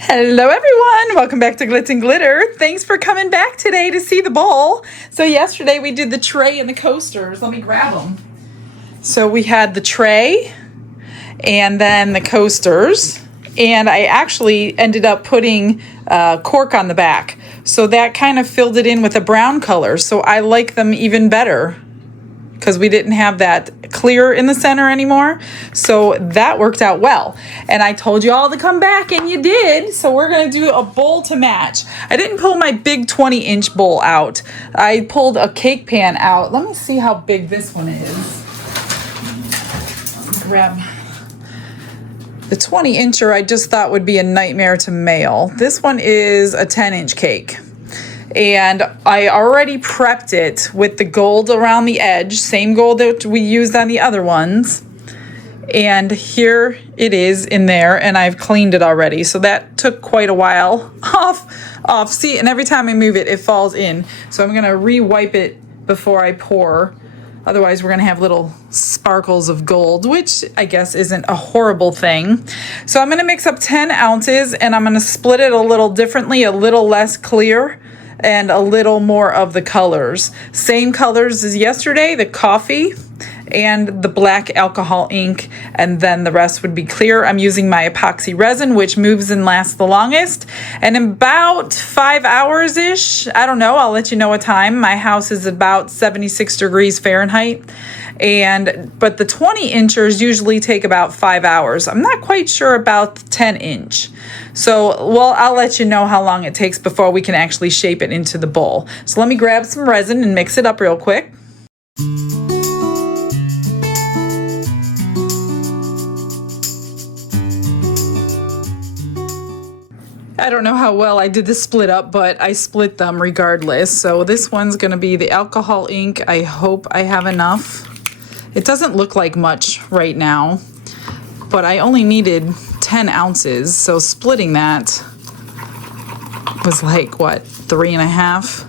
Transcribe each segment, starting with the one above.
Hello everyone, welcome back to Glitz and Glitter. Thanks for coming back today to see the bowl. So yesterday we did the tray and the coasters. Let me grab them. So we had the tray and then the coasters, and I actually ended up putting cork on the back. So that kind of filled it in with a brown color. So I like them even better because we didn't have that clear in the center anymore. So that worked out well. And I told you all to come back and you did. So we're gonna do a bowl to match. I didn't pull my big 20-inch bowl out. I pulled a cake pan out. Let me see how big this one is. Grab the 20-incher. I just thought would be a nightmare to mail. This one is a 10-inch cake. And I already prepped it with the gold around the edge, same gold that we used on the other ones. And here it is in there, and I've cleaned it already. So that took quite a while off. See, and every time I move it, it falls in. So I'm gonna re-wipe it before I pour. Otherwise, we're gonna have little sparkles of gold, which I guess isn't a horrible thing. So I'm gonna mix up 10 ounces, and I'm gonna split it a little differently, a little less clear, and a little more of the colors. Same colors as yesterday, the coffee and the black alcohol ink, and then the rest would be clear. I'm using my epoxy resin, which moves and lasts the longest. And in about 5 hours-ish, I don't know, I'll let you know a time. My house is about 76 degrees Fahrenheit. But the 20-inchers usually take about 5 hours. I'm not quite sure about the 10-inch. So, well, I'll let you know how long it takes before we can actually shape it into the bowl. So let me grab some resin and mix it up real quick. I don't know how well I did the split up, but I split them regardless. So this one's gonna be the alcohol ink. I hope I have enough. It doesn't look like much right now, but I only needed 10 ounces. So splitting that was like, what, 3.5?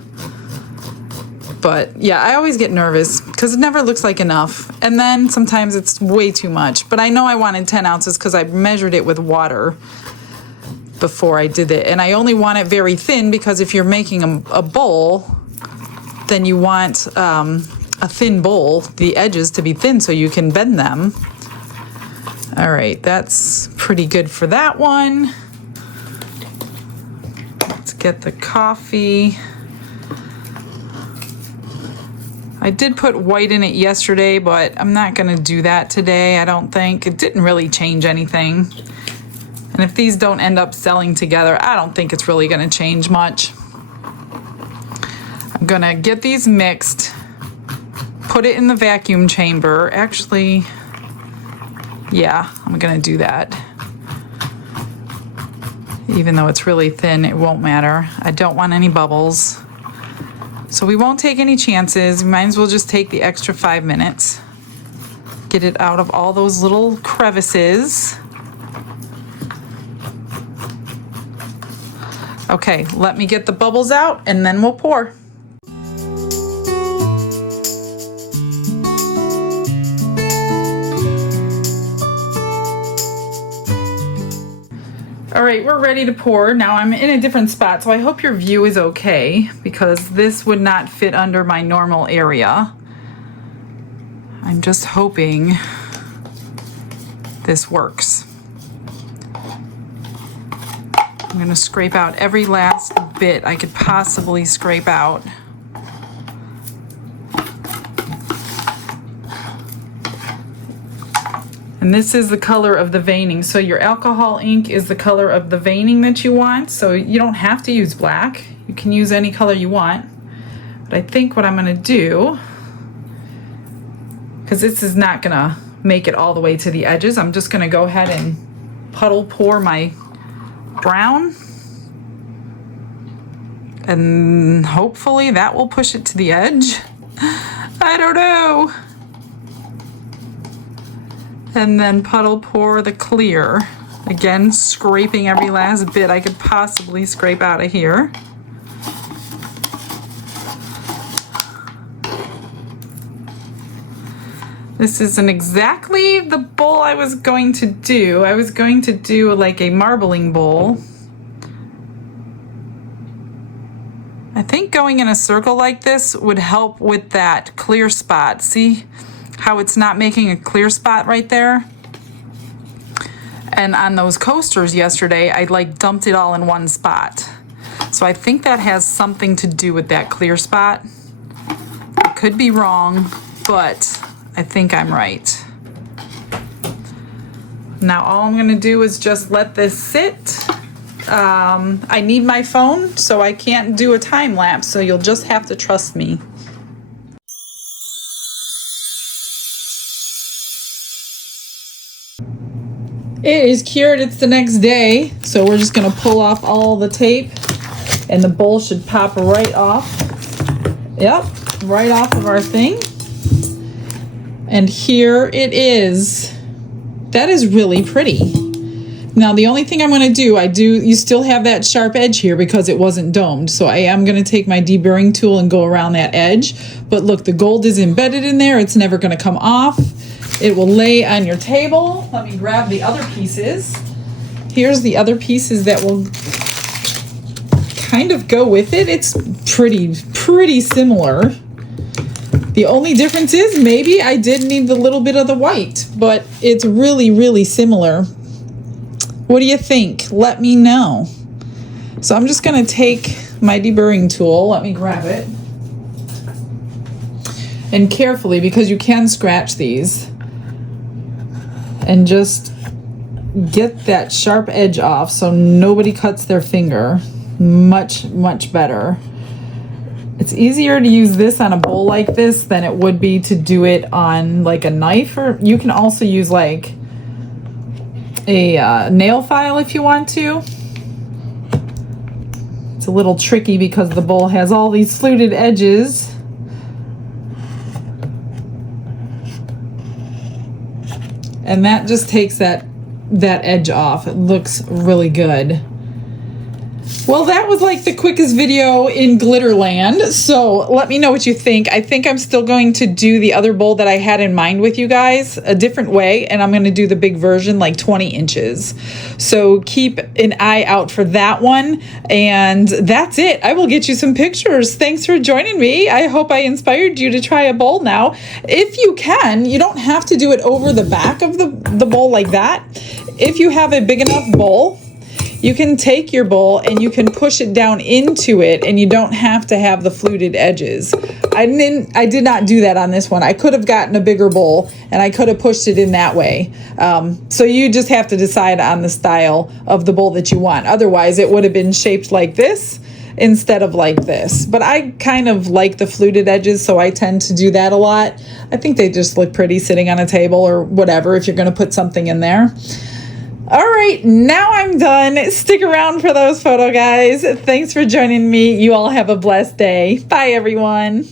But yeah, I always get nervous because it never looks like enough. And then sometimes it's way too much. But I know I wanted 10 ounces because I measured it with water before I did it. And I only want it very thin because if you're making a bowl, then you want a thin bowl, the edges to be thin so you can bend them. All right, that's pretty good for that one. Let's get the coffee. I did put white in it yesterday, but I'm not gonna do that today, I don't think. It didn't really change anything. And if these don't end up selling together, I don't think it's really gonna change much. I'm gonna get these mixed, put it in the vacuum chamber. Actually, yeah, I'm gonna do that. Even though it's really thin, it won't matter. I don't want any bubbles. So we won't take any chances. We might as well just take the extra 5 minutes. Get it out of all those little crevices. Okay, let me get the bubbles out and then we'll pour. All right, we're ready to pour. Now I'm in a different spot, so I hope your view is okay because this would not fit under my normal area. I'm just hoping this works. I'm gonna scrape out every last bit I could possibly scrape out. And this is the color of the veining. So your alcohol ink is the color of the veining that you want. So you don't have to use black. You can use any color you want. But I think what I'm gonna do, because this is not gonna make it all the way to the edges, I'm just gonna go ahead and puddle pour my brown. And hopefully that will push it to the edge. I don't know. And then puddle pour the clear. Again, scraping every last bit I could possibly scrape out of here. This isn't exactly the bowl I was going to do. I was going to do like a marbling bowl, I think going in a circle like this would help with that clear spot. See how it's not making a clear spot right there? And on those coasters yesterday, I like dumped it all in one spot. So I think that has something to do with that clear spot. I could be wrong, but I think I'm right. Now all I'm gonna do is just let this sit. I need my phone, so I can't do a time lapse, so you'll just have to trust me. It is cured, it's the next day, so we're just gonna pull off all the tape and the bowl should pop right off. Yep, right off of our thing. And here it is. That is really pretty. Now the only thing I'm going to do, you still have that sharp edge here because it wasn't domed. So I am going to take my deburring tool and go around that edge. But look, the gold is embedded in there. It's never going to come off. It will lay on your table. Let me grab the other pieces. Here's the other pieces that will kind of go with it. It's pretty similar. The only difference is maybe I did need the little bit of the white, but it's really similar. What do you think? Let me know. So I'm just going to take my deburring tool. Let me grab it. And carefully, because you can scratch these, and just get that sharp edge off so nobody cuts their finger. Much better. It's easier to use this on a bowl like this than it would be to do it on like a knife, or you can also use like a nail file if you want to. It's a little tricky because the bowl has all these fluted edges. And that just takes that edge off. It looks really good. Well, that was like the quickest video in Glitterland, so let me know what you think. I think I'm still going to do the other bowl that I had in mind with you guys a different way, and I'm going to do the big version, like 20 inches. So keep an eye out for that one, and that's it. I will get you some pictures. Thanks for joining me. I hope I inspired you to try a bowl now. If you can, you don't have to do it over the back of the bowl like that. If you have a big enough bowl, you can take your bowl and you can push it down into it, and you don't have to have the fluted edges. I did not do that on this one. I could have gotten a bigger bowl and I could have pushed it in that way. So you just have to decide on the style of the bowl that you want. Otherwise, it would have been shaped like this instead of like this. But I kind of like the fluted edges, so I tend to do that a lot. I think they just look pretty sitting on a table or whatever if you're going to put something in there. All right, now I'm done. Stick around for those photo guys. Thanks for joining me. You all have a blessed day. Bye, everyone.